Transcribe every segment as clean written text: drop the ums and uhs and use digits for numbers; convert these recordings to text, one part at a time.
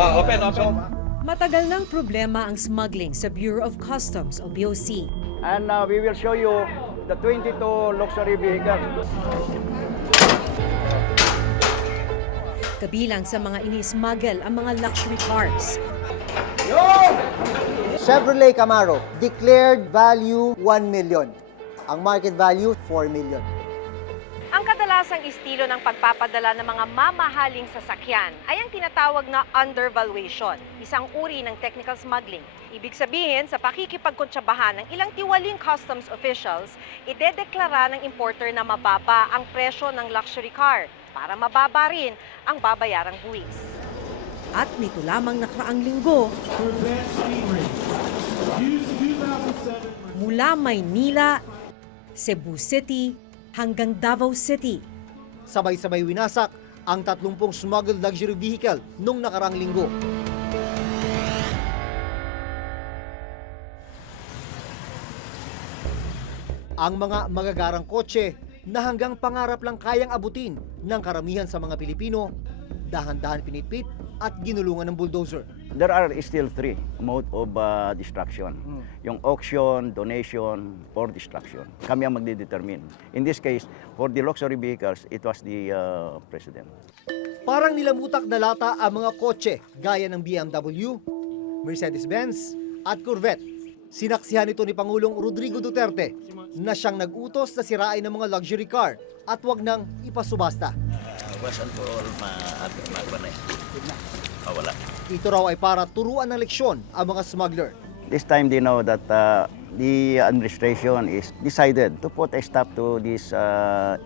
Open. Matagal ng problema ang smuggling sa Bureau of Customs o BOC. And we will show you the 22 luxury vehicles. Kabilang sa mga ini-smuggle ang mga luxury cars. Chevrolet Camaro, declared value 1 million. Ang market value, 4 million. Ang kadalasang estilo ng pagpapadala ng mga mamahaling sasakyan ay ang tinatawag na undervaluation, isang uri ng technical smuggling. Ibig sabihin, sa pakikipagkontsabahan ng ilang tiwaling customs officials, idedeklara ng importer na mababa ang presyo ng luxury car para mababa rin ang babayarang buwis. At nito lamang nakaraang linggo, mula Maynila, Cebu City, hanggang Davao City. Sabay-sabay winasak ang 30 smuggled luxury vehicle nung nakaraang linggo. Ang mga magagarang kotse na hanggang pangarap lang kayang abutin ng karamihan sa mga Pilipino, dahan-dahan pinitpit at ginulungan ng bulldozer. There are still three mode of destruction. Yung auction, donation, or destruction. Kami ang magdedetermine. In this case, for the luxury vehicles, it was the President. Parang nilamutak na lata ang mga kotse gaya ng BMW, Mercedes-Benz at Corvette. Sinaksihan ito ni Pangulong Rodrigo Duterte na siyang nag-utos na sirain ng mga luxury car at wag nang ipasubasta. Wasan po all magbanay. Wala. Ito raw ay para turuan ng leksyon ang mga smuggler. This time they know that the administration is decided to put a stop to this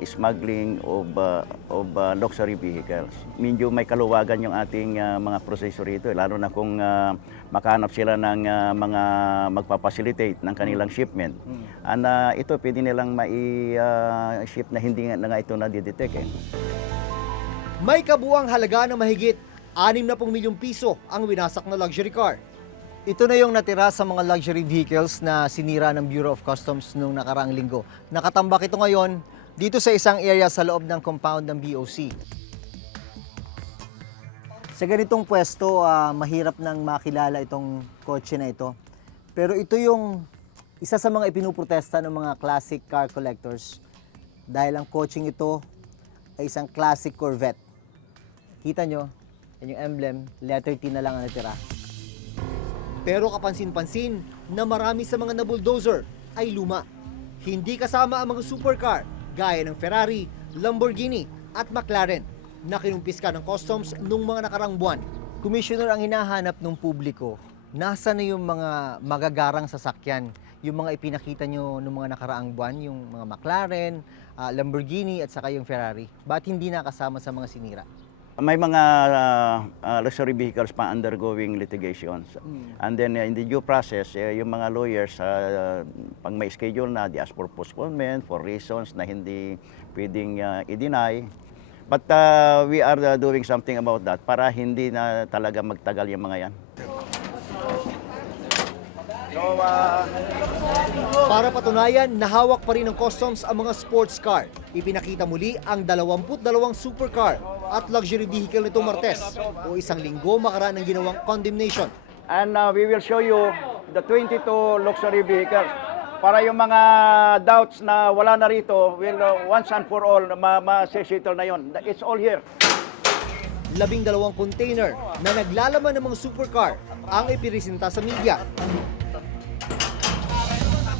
smuggling of luxury vehicles. Medyo may kaluwagan yung ating mga proseso rito, lalo na kung makahanap sila ng mga magpapacilitate ng kanilang shipment. And ito pwede nilang mai-ship na hindi na nga ito na-detect. May kabuang halaga ng mahigit 60 milyong piso ang winasak na luxury car. Ito na yung natira sa mga luxury vehicles na sinira ng Bureau of Customs nung nakaraang linggo. Nakatambak ito ngayon dito sa isang area sa loob ng compound ng BOC. Sa ganitong pwesto, mahirap nang makilala itong kotse na ito. Pero ito yung isa sa mga ipinuprotesta ng mga classic car collectors dahil ang kotseng ito ay isang classic Corvette. Kita nyo, yan yung emblem, letter T na lang ang natira. Pero kapansin-pansin na marami sa mga na-bulldozer ay luma. Hindi kasama ang mga supercar gaya ng Ferrari, Lamborghini at McLaren na kinumpiska ng customs nung mga nakarang buwan. Commissioner, ang hinahanap ng publiko, nasa na yung mga magagarang sasakyan, yung mga ipinakita nyo nung mga nakaraang buwan, yung mga McLaren, Lamborghini at saka yung Ferrari. Ba't hindi nakasama sa mga sinira? May mga luxury vehicles pa undergoing litigations. And then in the due process, yung mga lawyers, pag may schedule na, they ask for postponement for reasons na hindi pwedeng i-deny. But we are doing something about that para hindi na talaga magtagal yung mga yan. Para patunayan, nahawak pa rin ng customs ang mga sports car. Ipinakita muli ang 22 supercar at luxury vehicle nitong Martes o isang linggo makaraan ng ginawang condemnation. And we will show you the 22 luxury vehicles. Para yung mga doubts na wala na rito, will once and for all, ma-settle na yon. It's all here. 12 container na naglalaman ng mga supercar ang ipiresenta sa media.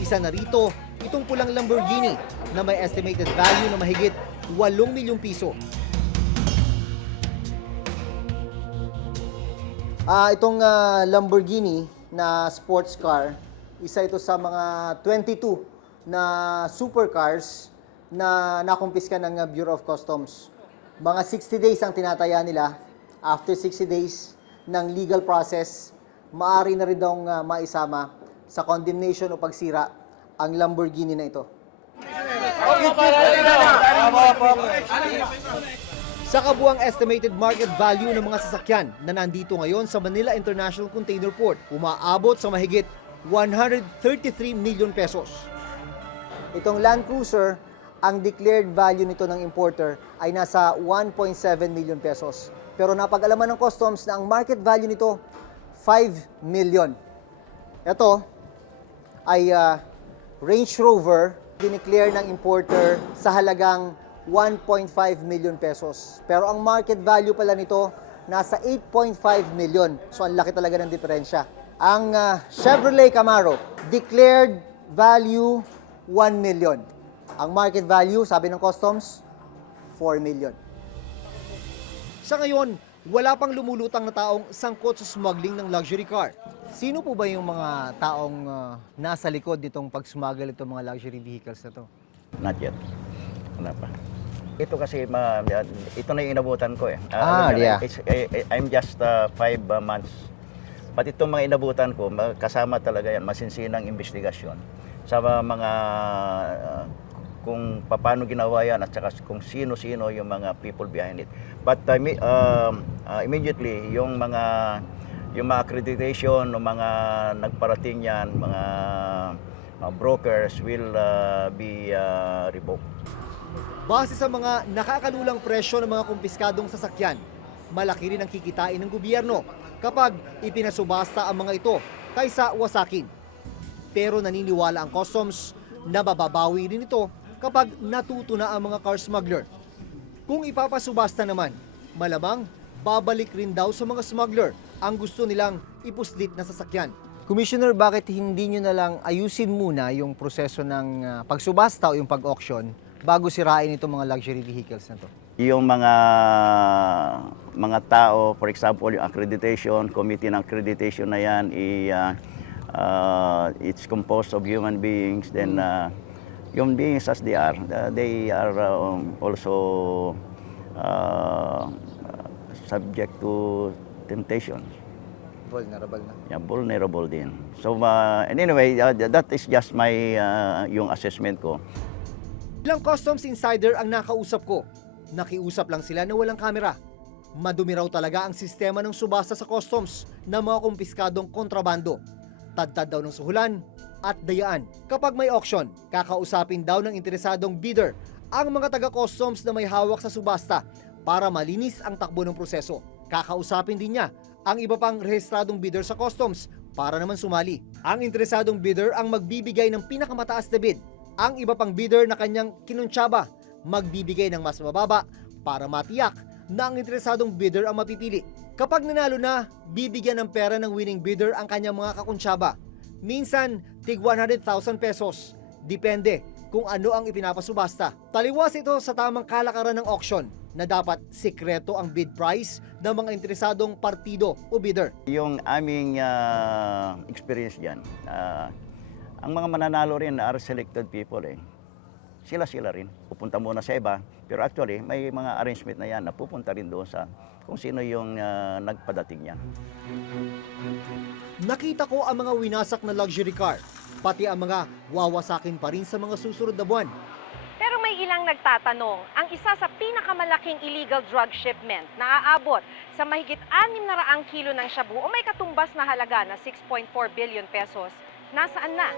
Isa na rito, itong pulang Lamborghini na may estimated value na mahigit 8 milyong piso. Itong Lamborghini na sports car, isa ito sa mga 22 na supercars na nakumpiska ng Bureau of Customs. Mga 60 days ang tinataya nila. After 60 days ng legal process, maaari na rin daw maisama sa condemnation o pagsira ang Lamborghini na ito. Sa kabuang estimated market value ng mga sasakyan na nandito ngayon sa Manila International Container Port, umaabot sa mahigit 133 million pesos. Itong Land Cruiser, ang declared value nito ng importer ay nasa 1.7 million pesos. Pero napag-alaman ng customs na ang market value nito, 5 million. Ito ay Range Rover, dineclare ng importer sa halagang 1.5 million pesos. Pero ang market value pala nito, nasa 8.5 million. So ang laki talaga ng diferensya. Ang Chevrolet Camaro, declared value 1 million. Ang market value, sabi ng customs, 4 million. Sa ngayon, wala pang lumulutang na taong sangkot sa smuggling ng luxury car. Sino po ba yung mga taong nasa likod nitong pag-smuggle itong mga luxury vehicles na to? Not yet. Wala pa. Ito kasi, ito na yung inabutan ko eh. Yeah. I'm just 5 months. Pati itong mga inabutan ko, kasama talaga yan, masinsinang investigasyon sa mga kung paano ginawa yan at saka kung sino-sino yung mga people behind it. But immediately, yung mga accreditation ng mga nagparating yan, mga brokers will be revoked. Base sa mga nakakalulang presyo ng mga kumpiskadong sasakyan, malaki rin ang kikitain ng gobyerno kapag ipinasubasta ang mga ito kaysa wasakin. Pero naniniwala ang customs na mababawi rin ito kapag natuto na ang mga car smuggler. Kung ipapasubasta naman, malamang babalik rin daw sa mga smuggler ang gusto nilang ipuslit na sasakyan. Commissioner, bakit hindi nyo na lang ayusin muna yung proseso ng pagsubasta o yung pag-auction bago sirain itong mga luxury vehicles na to? Yung mga tao, for example, yung accreditation, committee ng accreditation na yan, it's composed of human beings. Then, human beings as they are also subject to temptation. Vulnerable na. Yeah, vulnerable din. So, and anyway, that is just my yung assessment ko. Ilang customs insider ang nakausap ko. Nakiusap lang sila na walang kamera. Madumi raw talaga ang sistema ng subasta sa customs ng mga kumpiskadong kontrabando. Tadtad daw ng suhulan at dayaan. Kapag may auction, kakausapin daw ng interesadong bidder ang mga taga-customs na may hawak sa subasta para malinis ang takbo ng proseso. Kakausapin din niya ang iba pang rehistradong bidder sa customs para naman sumali. Ang interesadong bidder ang magbibigay ng pinakamataas na bid. Ang iba pang bidder na kanyang kinuntsaba magbibigay ng mas mababa para matiyak na ang interesadong bidder ang mapipili. Kapag nanalo na, bibigyan ng pera ng winning bidder ang kanyang mga kakuntsaba. Minsan, tig 100,000 pesos. Depende kung ano ang ipinapasubasta. Taliwas ito sa tamang kalakaran ng auction na dapat sikreto ang bid price ng mga interesadong partido o bidder. Yung aming experience dyan, ang mga mananalo rin are selected people eh. Sila rin. Pupunta muna sa iba, pero actually may mga arrangement na yan na pupunta rin doon sa kung sino yung nagpadating niyan. Nakita ko ang mga winasak na luxury car, pati ang mga wawasakin pa rin sa mga susunod na buwan. Pero may ilang nagtatanong, ang isa sa pinakamalaking illegal drug shipment na aabot sa mahigit 600 kilo ng shabu o may katumbas na halaga na 6.4 billion pesos, nasaan na?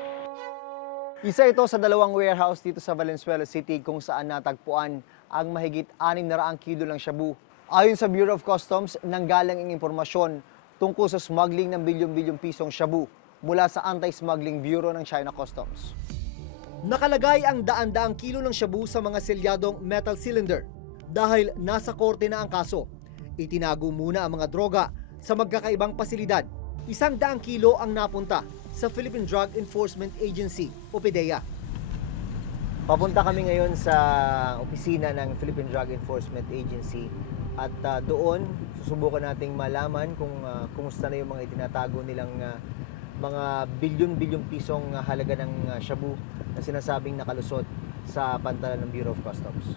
Isa ito sa dalawang warehouse dito sa Valenzuela City kung saan natagpuan ang mahigit 600 kilo ng shabu. Ayon sa Bureau of Customs, nanggaling ang impormasyon tungkol sa smuggling ng bilyon-bilyong pisong shabu mula sa Anti-Smuggling Bureau ng China Customs. Nakalagay ang daan-daang kilo ng shabu sa mga selyadong metal cylinder. Dahil nasa korte na ang kaso, itinago muna ang mga droga sa magkakaibang pasilidad. 100 kilo ang napunta sa Philippine Drug Enforcement Agency o PDEA. Papunta kami ngayon sa opisina ng Philippine Drug Enforcement Agency at doon susubukan nating malaman kung kumusta na yung mga itinatago nilang mga bilyon-bilyong pisong halaga ng shabu na sinasabing nakalusot sa pantalan ng Bureau of Customs.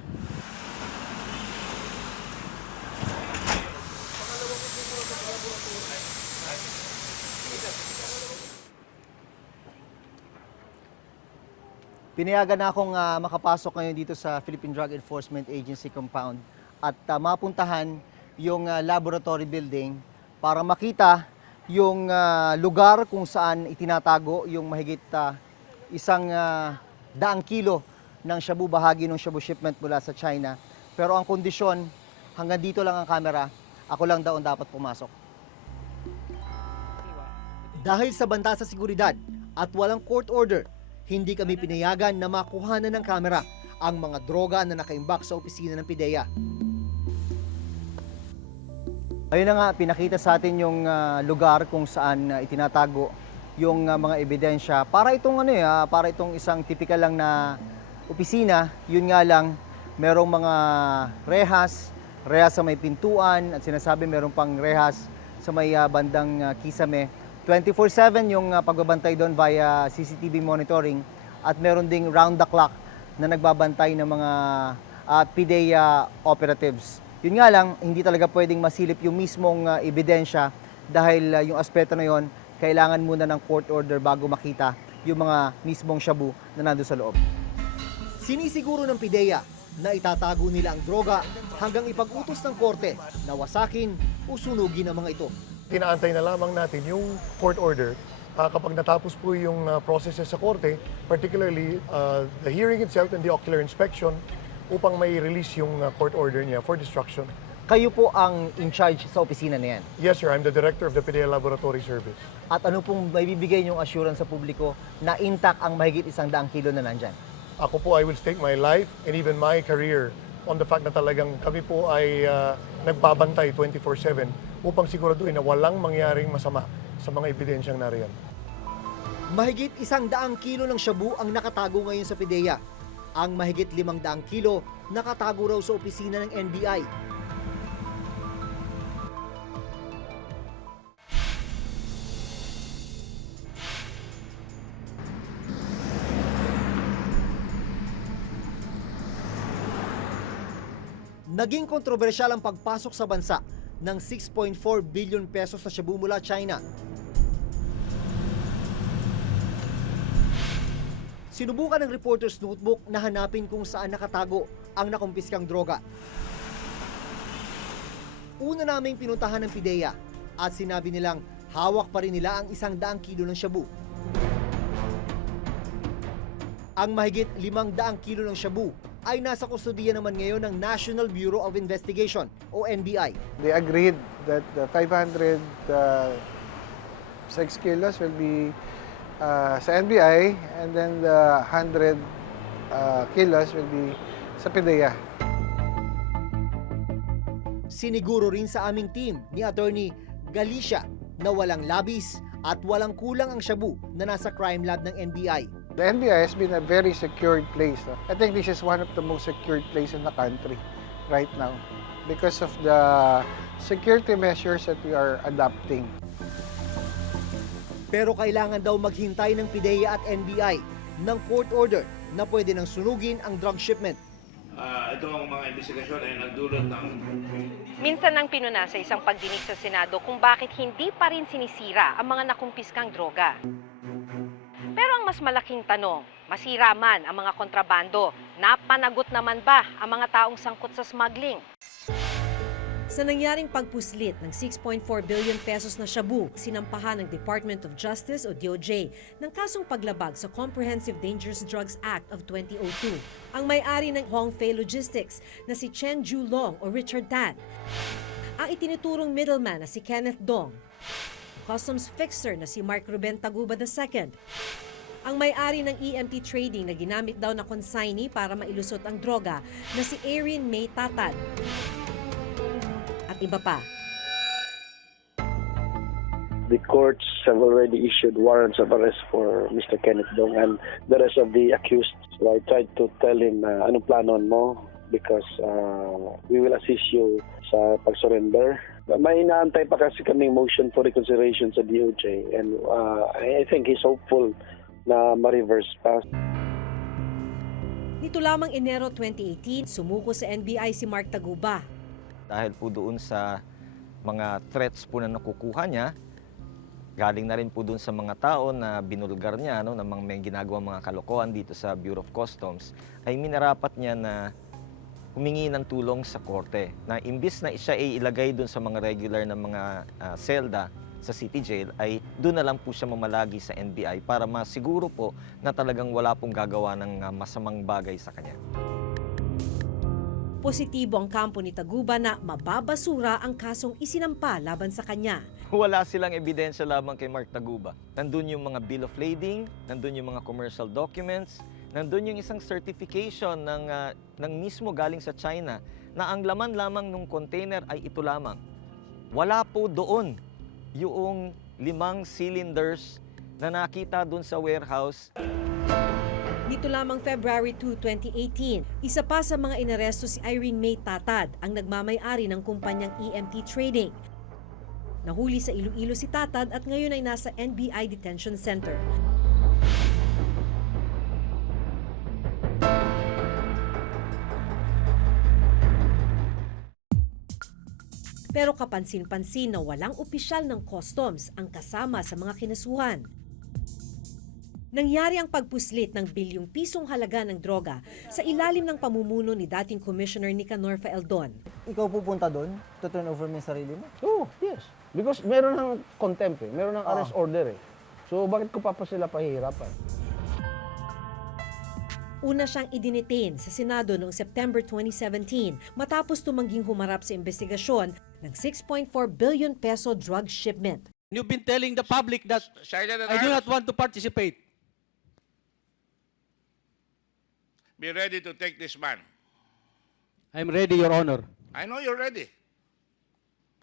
Pinayagan na akong makapasok ngayon dito sa Philippine Drug Enforcement Agency compound at mapuntahan yung laboratory building para makita yung lugar kung saan itinatago yung mahigit 100 kilo ng shabu, bahagi ng shabu shipment mula sa China. Pero ang kondisyon, hanggang dito lang ang camera ako lang daw ang dapat pumasok. Dahil sa banta sa seguridad at walang court order, hindi kami pinayagan na makuhanan ng kamera ang mga droga na nakaimbak sa opisina ng PIDEA. Ayun na nga, pinakita sa atin yung lugar kung saan itinatago yung mga ebidensya para itong para itong isang typical lang na opisina. Yun nga lang, merong mga rehas sa may pintuan at sinasabi merong pang rehas sa may bandang Kisame. 24/7 yung pagbabantay doon via CCTV monitoring at meron ding round the clock na nagbabantay ng mga PIDEA operatives. Yun nga lang, hindi talaga pwedeng masilip yung mismong ebidensya dahil yung aspeto na yon kailangan muna ng court order bago makita yung mga mismong shabu na nandun sa loob. Sinisiguro ng PIDEA na itatago nila ang droga hanggang ipag-utos ng korte na wasakin o sunugin ang mga ito. Inaantay na lamang natin yung court order kapag natapos po yung processes sa korte, particularly the hearing itself and the ocular inspection upang may release yung court order niya for destruction. Kayo po ang in charge sa opisina na yan. Yes sir, I'm the director of the PIDEA Laboratory Service. At ano pong may bibigay niyong assurance sa publiko na intact ang mahigit 100 kilo na nandyan? Ako po, I will stake my life and even my career on the fact na talagang kami po ay nagbabantay 24/7 upang siguraduhin na walang mangyaring masama sa mga ebidensyang nariyan. Mahigit 100 kilo ng shabu ang nakatago ngayon sa PIDEA. Ang mahigit 500 kilo nakatago raw sa opisina ng NBI. Naging kontrobersyal ang pagpasok sa bansa ng 6.4 billion pesos na shabu mula China. Sinubukan ng Reporter's Notebook na hanapin kung saan nakatago ang nakumpiskang droga. Una naming pinuntahan ng PIDEA at sinabi nilang hawak pa rin nila ang 100 kilo ng shabu. Ang mahigit 500 kilo ng shabu ay nasa kustodiya naman ngayon ng National Bureau of Investigation o NBI. They agreed that the 500 6 kilos will be sa NBI and then the 100 kilos will be sa PIDEA. Siniguro rin sa aming team ni Attorney Galicia na walang labis at walang kulang ang shabu na nasa crime lab ng NBI. The NBI has been a very secured place. I think this is one of the most secured places in the country right now because of the security measures that we are adopting. Pero kailangan daw maghintay ng PIDEA at NBI ng court order na pwede nang sunugin ang drug shipment. Ito ang mga investigasyon ay nagdulot ng... Minsan nang pinuna sa isang pagdinig sa Senado kung bakit hindi pa rin sinisira ang mga nakumpiskang droga. Pero ang mas malaking tanong, masira man ang mga kontrabando, napanagot naman ba ang mga taong sangkot sa smuggling? Sa nangyaring pagpuslit ng 6.4 billion pesos na shabu, sinampahan ng Department of Justice o DOJ ng kasong paglabag sa Comprehensive Dangerous Drugs Act of 2002. Ang may-ari ng Hongfei Logistics na si Chen Julong o Richard Tan, ang itiniturong middleman na si Kenneth Dong, customs fixer na si Mark Ruben Taguba II, ang may-ari ng EMT Trading na ginamit daw na consignee para mailusot ang droga na si Erin May Tatad, at iba pa. The courts have already issued warrants of arrest for Mr. Kenneth Dong and the rest of the accused. So I tried to tell him, anong planon mo? Because we will assist you sa pag-surrender. May inaantay pa kasi kaming motion for reconsideration sa DOJ and I think he's hopeful na ma-reverse pa. Nito lamang Enero 2018, sumuko sa NBI si Mark Taguba. Dahil po doon sa mga threats po na nakukuha niya, galing na rin po doon sa mga tao na binulgar niya, na may ginagawang mga kalokohan dito sa Bureau of Customs, ay minarapat niya na humingi ng tulong sa korte. Na imbis na siya ay ilagay doon sa mga regular na mga selda sa city jail, ay doon na lang po siya mamalagi sa NBI para masiguro po na talagang wala pong gagawa ng masamang bagay sa kanya. Positibo ang kampo ni Taguba na mababasura ang kasong isinampa laban sa kanya. Wala silang ebidensya lamang kay Mark Taguba. Nandun yung mga bill of lading, nandun yung mga commercial documents, nandun yung isang certification ng mismo galing sa China na ang laman lamang ng container ay ito lamang. Wala po doon yung 5 cylinders na nakita doon sa warehouse. Dito lamang February 2, 2018, isa pa sa mga inaresto si Irene May Tatad, ang nagmamay-ari ng kumpanyang EMT Trading. Nahuli sa Iloilo si Tatad at ngayon ay nasa NBI Detention Center. Pero kapansin-pansin na walang opisyal ng customs ang kasama sa mga kinasuhan. Nangyari ang pagpuslit ng bilyong pisong halaga ng droga sa ilalim ng pamumuno ni dating Commissioner Nicanor Faeldon. Ikaw pupunta doon? To turn over mo yung sarili mo? Oh, yes. Because meron ng contempt eh. Meron ng arrest order eh. So bakit ko pa sila pahihirapan? Una siyang idinitain sa Senado noong September 2017 matapos tumangging humarap sa investigasyon ng 6.4 billion peso drug shipment. You've been telling the public that I do not want to participate. Be ready to take this man. I'm ready, Your Honor. I know you're ready.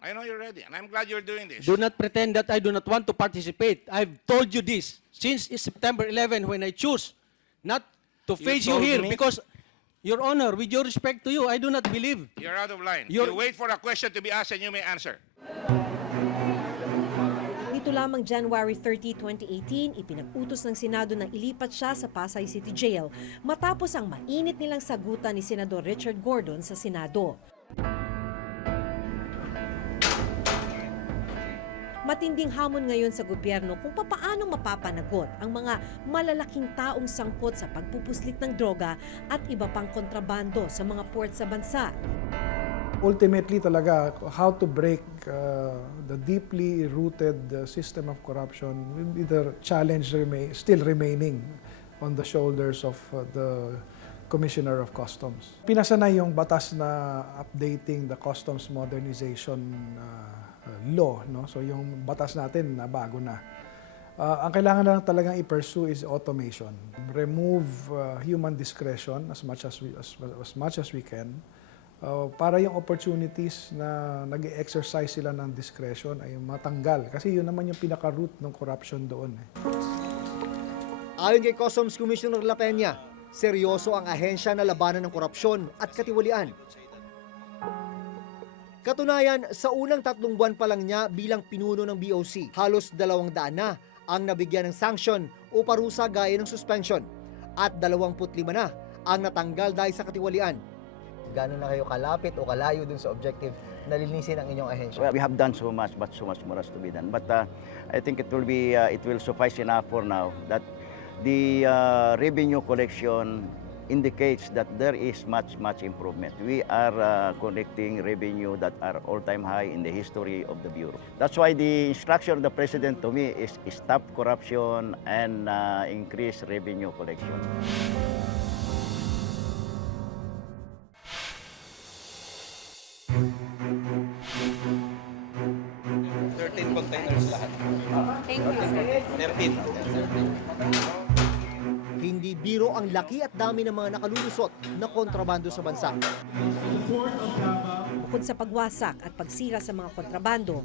I know you're ready, and I'm glad you're doing this. Do not pretend that I do not want to participate. I've told you this since September 11 when I choose not to face you told here me? because, Your Honor, with your respect to you, I do not believe. You're out of line. You're- You wait for a question to be asked and you may answer. Dito lamang January 30, 2018, ipinag-utos ng Senado na ilipat siya sa Pasay City Jail matapos ang mainit nilang sagutan ni Senador Richard Gordon sa Senado. Matinding hamon ngayon sa gobyerno kung papaano mapapanagot ang mga malalaking taong sangkot sa pagpupuslit ng droga at iba pang kontrabando sa mga port sa bansa. Ultimately talaga, how to break the deeply rooted system of corruption will be the challenge still remaining on the shoulders of the Commissioner of Customs. Pinasa na yung batas na updating the Customs Modernization Law. No? So yung batas natin na bago na. Ang kailangan na lang talagang i-pursue is automation. Remove human discretion as much as we can. Para yung opportunities na nag-exercise sila ng discretion ay matanggal. Kasi yun naman yung pinaka-root ng corruption doon. Ayon kay Customs Commissioner La Peña, seryoso ang ahensya na labanan ng korupsyon at katiwalian. Katunayan, sa unang 3 buwan pa lang niya bilang pinuno ng BOC, halos 200 na ang nabigyan ng sanction o parusa gaya ng suspension at 25 na ang natanggal dahil sa katiwalian. Gano'n na kayo kalapit o kalayo dun sa objective na linisin ang inyong ahensya? Well, we have done so much, but so much more has to be done. But I think it will suffice enough for now that the revenue collection indicates that there is much improvement. We are collecting revenue that are all-time high in the history of the Bureau. That's why the instruction of the President to me is stop corruption and increase revenue collection. Hindi biro ang laki at dami ng mga nakalulusot na kontrabando sa bansa. Bukod sa pagwasak at pagsira sa mga kontrabando,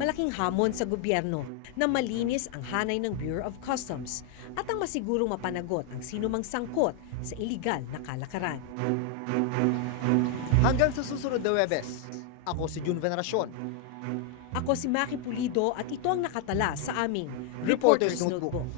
malaking hamon sa gobyerno na malinis ang hanay ng Bureau of Customs at ang masigurong mapanagot ang sinumang sangkot sa iligal na kalakaran. Hanggang sa susunod na Webes, ako si Jun Veneracion. Ako si Maki Pulido at ito ang nakatala sa aming Reporter's Reporter's Notebook.